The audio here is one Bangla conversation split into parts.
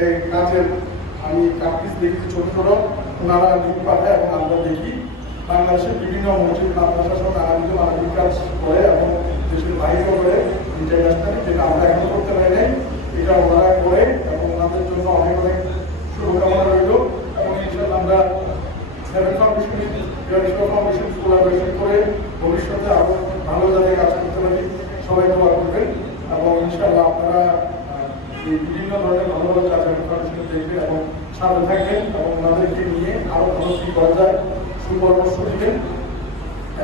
এই আমি কাপিস দেখি, ছোট ছোট। ওনারা পাঠায় এবং আমরা দেখি। বাংলাদেশের বিভিন্ন মসজিদ, মাদ্রাসা সহ মানবিক কাজ করে এবং দেশের করে যেটা আমরা এখন করতে পারি নাই। এটা ওনারা করে এবং ওনাদের জন্য অনেক অনেক শুভকামনা রইল। এবং আমরা সেভেন ফাউন্ডেশন ফাউন্ডেশন করে ভবিষ্যতে আরও ভালো যাতে কাজ করতে পারি সবাই দোয়া করবেন এবং ইনশাল্লাহ আপনারা আহ, এই বিভিন্ন ধরনের ভালো ভালো কাজ ফাউন্ডেশন দেখবেন সাথে থাকবেন এবং ওনাদেরকে নিয়ে আরও ভালো কি করা যায় সুপরামর্শ দিবেন।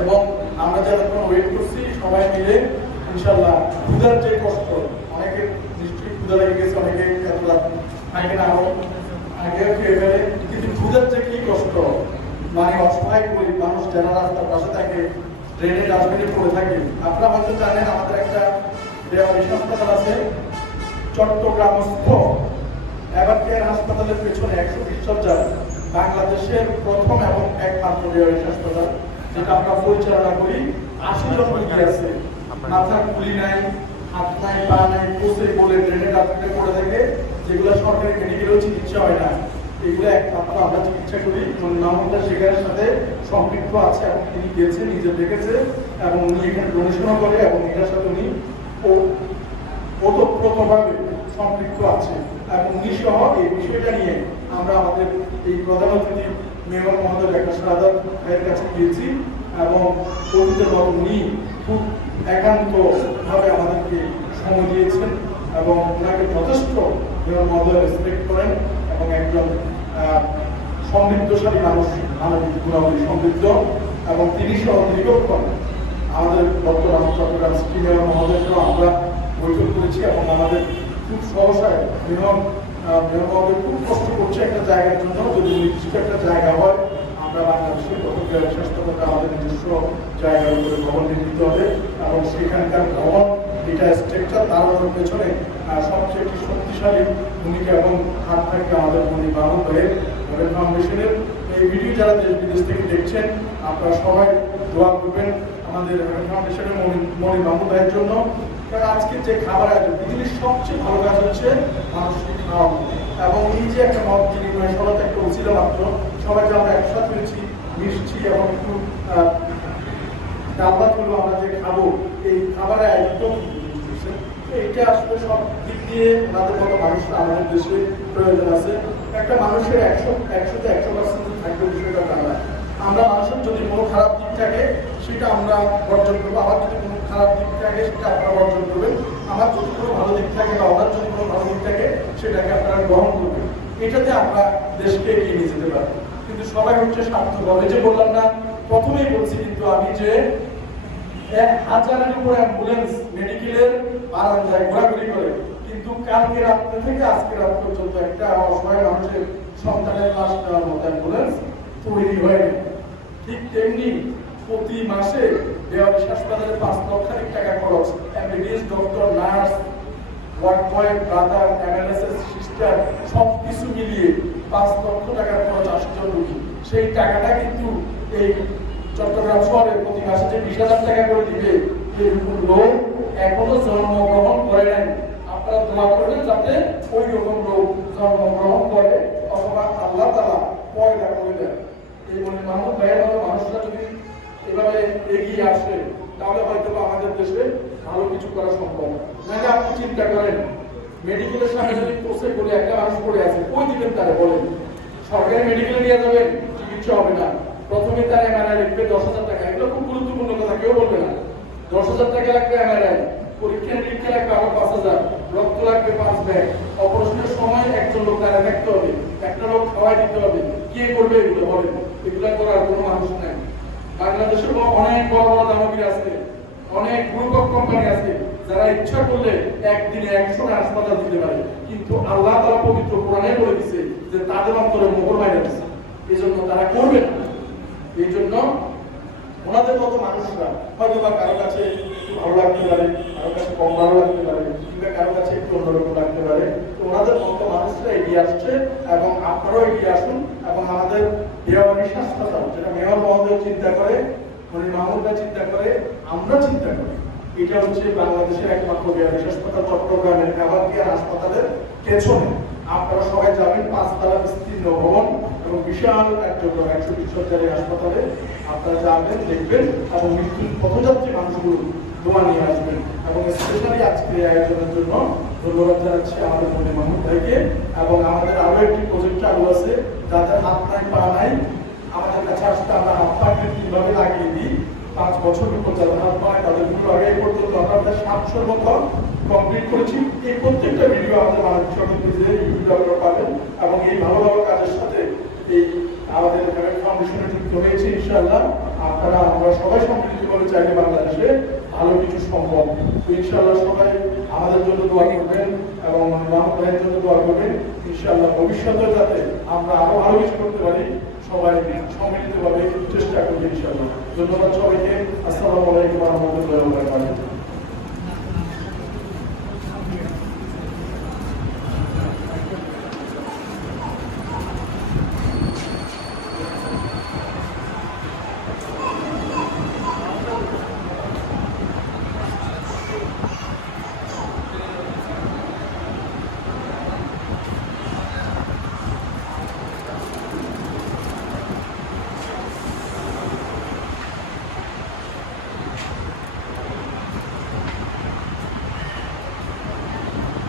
এবং আমরা যারা কোনো ওয়েট করছি, সবাই মিলে ইনশাল্লাহ ক্ষুধার যে কষ্ট অনেকে নিশ্চয়ই ক্ষুধা লেগে গেছে, অনেকে এত থাকে না। আরও আগে খেয়ে কিন্তু ক্ষুধার যে কি কষ্ট? মানে অসহায় গরিব মানুষ যারা রাস্তার পাশে থাকে ট্রেনে ডাস্টবিনে পড়ে থাকে, আপনারা হয়তো জানেন আমাদের একটা দেওয়ালি হাসপাতাল আছে চট্টগ্রামস্থ এবার কেয়ার হাসপাতালের পেছনে একশো বিশ সজ্জার বাংলাদেশের প্রথম এবং একমাত্র দেওয়ালি হাসপাতাল, যেটা আমরা পরিচালনা করি আশি জন আছে। মাথার খুলি নাই, হাত নাই, পা নাই কোষে বলে ড্রেনে ডাক্তারে পড়ে থাকে, যেগুলো সরকারি মেডিকেলেও চিকিৎসা হয় না। এগুলো একমাত্র আমরা চিকিৎসা করি মাহমুদা শেখারের সাথে সম্পৃক্ত আছে এবং তিনি গিয়েছে নিজে দেখেছে, এবং উনি এখানে ডোনেশনও করে, এবং এটার সাথে উনি ওতপ্রোতভাবে সম্পৃক্ত আছে। এবং উনি সহ এই বিষয়টা নিয়ে আমরা আমাদের এই প্রধান অতিথি মেয়র মহোদয় ডাক্তার সাদাত ভাইয়ের কাছে গিয়েছি এবং অতীতের মতো খুব একান্তভাবে আমাদেরকে সময় দিয়েছেন এবং ওনাকে যথেষ্ট মেয়র মহোদয় রেসপেক্ট করেন এবং একজন সমৃদ্ধশালী মানুষ মানবিক গুণাবলী সমৃদ্ধ এবং তিনি সহ দীর্ঘক্ষণ আমাদের বর্তমান চট্টগ্রাম সিটি মেয়র মহোদয় আমরা বৈঠক করেছি এবং আমাদের খুব সহসায় আহ, মেয়র খুব কষ্ট করছে একটা জায়গার জন্য। যদি নির্দিষ্ট একটা জায়গা হয় আমরা বাংলাদেশের প্রত্যেক স্বাস্থ্যকতা আমাদের নিজস্ব জায়গার উপরে ভবন নির্মিত হবে। এবং সেখানকার ভবন এটা স্ট্রাকচার দাঁড়ানোর পেছনে সবচেয়ে একটি শক্তিশালী ভূমিকা এবং হাত থাকবে আমাদের বাবু ভাইয়ের মডেল ফাউন্ডেশনের এই ভিডিও যারা দেশ বিদেশ থেকে দেখছেন আপনারা সবাই দোয়া করবেন। আমাদের ফাউন্ডেশনের মনি মনি বাবু জন্য। কারণ আজকে যে খাবার আয়োজন পৃথিবীর সবচেয়ে ভালো কাজ হচ্ছে মানুষকে খাওয়ানো। এবং এই যে একটা মত বিনিময় সবার একটা উচিত মাত্র সবাই যে আমরা একসাথে হয়েছি মিশছি এবং একটু তুলো আমরা যে খাব, এই খাবারের আয়োজন এইটা আসলে সব দিক দিয়ে আমাদের মতো মানুষরা আমাদের দেশে প্রয়োজন আছে। একটা মানুষের একশো, একশোতে একশো পার্সেন্ট থাকবে বিষয়টা তা না আমরা মানুষের যদি কোনো খারাপ দিক থাকে, সেটা আমরা বর্জন করব। আমার যদি কোনো খারাপ দিক থাকে, সেটা আপনারা বর্জন করবেন। আমার যদি কোনো ভালো দিক থাকে বা ওনার যদি কোনো ভালো দিক থাকে, সেটাকে আপনারা গ্রহণ করবেন। এটাতে আমরা দেশকে এগিয়ে নিয়ে যেতে পারব কিন্তু সবাই হচ্ছে স্বার্থপর। এই যে বললাম না, প্রথমেই বলছি কিন্তু আমি যে এক হাজারের উপর অ্যাম্বুলেন্স মেডিকেলের বারান্দায় ঘোরাঘুরি করে, কিন্তু কালকে রাত্রে থেকে আজকে রাত পর্যন্ত একটা অসহায় মানুষের সন্তানের লাশ নেওয়ার মতো অ্যাম্বুলেন্স তৈরি হয়নি। ঠিক তেমনি প্রতি মাসে দেওয়ালি হাসপাতালে পাঁচ লক্ষাধিক টাকা খরচ MBBS doctor nurse ward boy brother MLSS sister সব কিছু মিলিয়ে পাঁচ লক্ষ টাকার খরচ জন রুগী সেই টাকাটা কিন্তু এই চট্টগ্রাম শহরে প্রতি মাসে যে বিশ হাজার টাকা করে দিবে এরকম লোক এখনও জন্মগ্রহণ করে নাই। আপনারা দোয়া করবেন যাতে ওই রকম লোক জন্মগ্রহণ করে, অথবা আল্লাহ তালা পয়দা করে দেন। এই মাহমুদ ভাইয়ের মতো মানুষরা যদি এভাবে এগিয়ে আসে, তাহলে হয়তো আমাদের দেশে ভালো কিছু করা সম্ভব। নাহলে আপনি চিন্তা করেন মেডিকেলের সামনে যদি কোষে করে একটা মানুষ পড়ে আছে, কই দিবেন তারা বলেন? সরকারি মেডিকেলে নিয়ে যাবেন, চিকিৎসা হবে না। প্রথমে তার এমআরআই লিখবে, দশ হাজার টাকা। এগুলো খুব গুরুত্বপূর্ণ কথা, কেউ বলবে না। দশ হাজার টাকা লাগবে এমআরআই পরীক্ষা নিরীক্ষা লাগবে আরও পাঁচ হাজার। রক্ত লাগবে পাঁচ ব্যাগ। অপারেশনের সময় একজন লোক দাঁড়িয়ে থাকতে হবে। একটা লোক খাওয়াই দিতে হবে। কে করবে এগুলো বলেন? এগুলো করার কোনো মানুষ নাই। বাংলাদেশে অনেক বড় বড় দানবীর আছে, অনেক গ্রুপ অফ কোম্পানি আছে, যারা ইচ্ছা করলে একদিনে একশো হাসপাতাল দিতে পারে। কিন্তু আল্লাহ তারা পবিত্র কোরআনে বলে দিছে যে তাদের অন্তরে মোহর বাইরে দিচ্ছে এই জন্য তারা করবে না। এই জন্য ওনাদের মতো মানুষরা হয়তো বা কারও কাছে ভালো লাগতে পারে, কারও কাছে কম ভালো লাগতে পারে, কিংবা কারও কাছে একটু অন্যরকম লাগতে পারে। ওনাদের মতো মানুষরা এগিয়ে আসছে এবং আপনারাও এগিয়ে আসুন এবং আমাদের দেওয়ানি হাসপাতাল যেটা মেয়র মহোদয় চিন্তা করে মানে মাহমুদরা চিন্তা করে, আমরা চিন্তা করি। এটা হচ্ছে বাংলাদেশের একমাত্র দেওয়ানি হাসপাতাল চট্টগ্রামের কাবাকিয়া হাসপাতালের পেছনে। আপনারা সবাই জানেন, পাঁচতলা বিস্তীর্ণ ভবন এবং বিশাল একটা একশো এই হাসপাতালে আপনারা যাবেন দেখবেন এবং মৃত্যুর পথযাত্রী মানুষগুলো দোয়া নিয়ে আসবেন। এবং স্পেশালি আজকে এই আয়োজনের জন্য ধন্যবাদ জানাচ্ছি আমাদের এবং আমাদের আরও একটি প্রজেক্ট চালু আমাদের লাগিয়ে দিই। পাঁচ বছর তাদেরগুলো আগে সাতশোর মতো কমপ্লিট করেছি। এই প্রত্যেকটা ভিডিও আমাদের আপনারা পাবেন এবং এই ভালো কাজের সাথে এই আমাদের হয়েছে, ইনশাআল্লাহ। আপনারা, আমরা সবাই সম্মিলিত করে চাইলে বাংলাদেশে ভালো কিছু সম্ভব। ইনশাআল্লাহ সবাই আমাদের জন্য দোয়া করবেন এবং মাহমুদ জন্য দোয়া করবেন। ইনশাআল্লাহ ভবিষ্যতে যাতে আমরা আরও ভালো কিছু করতে পারি, সবাই সম্মিলিতভাবে চেষ্টা করব ইনশাআল্লাহ। ধন্যবাদ সবাইকে। আসসালামু আলাইকুম রহমতুল্লাহ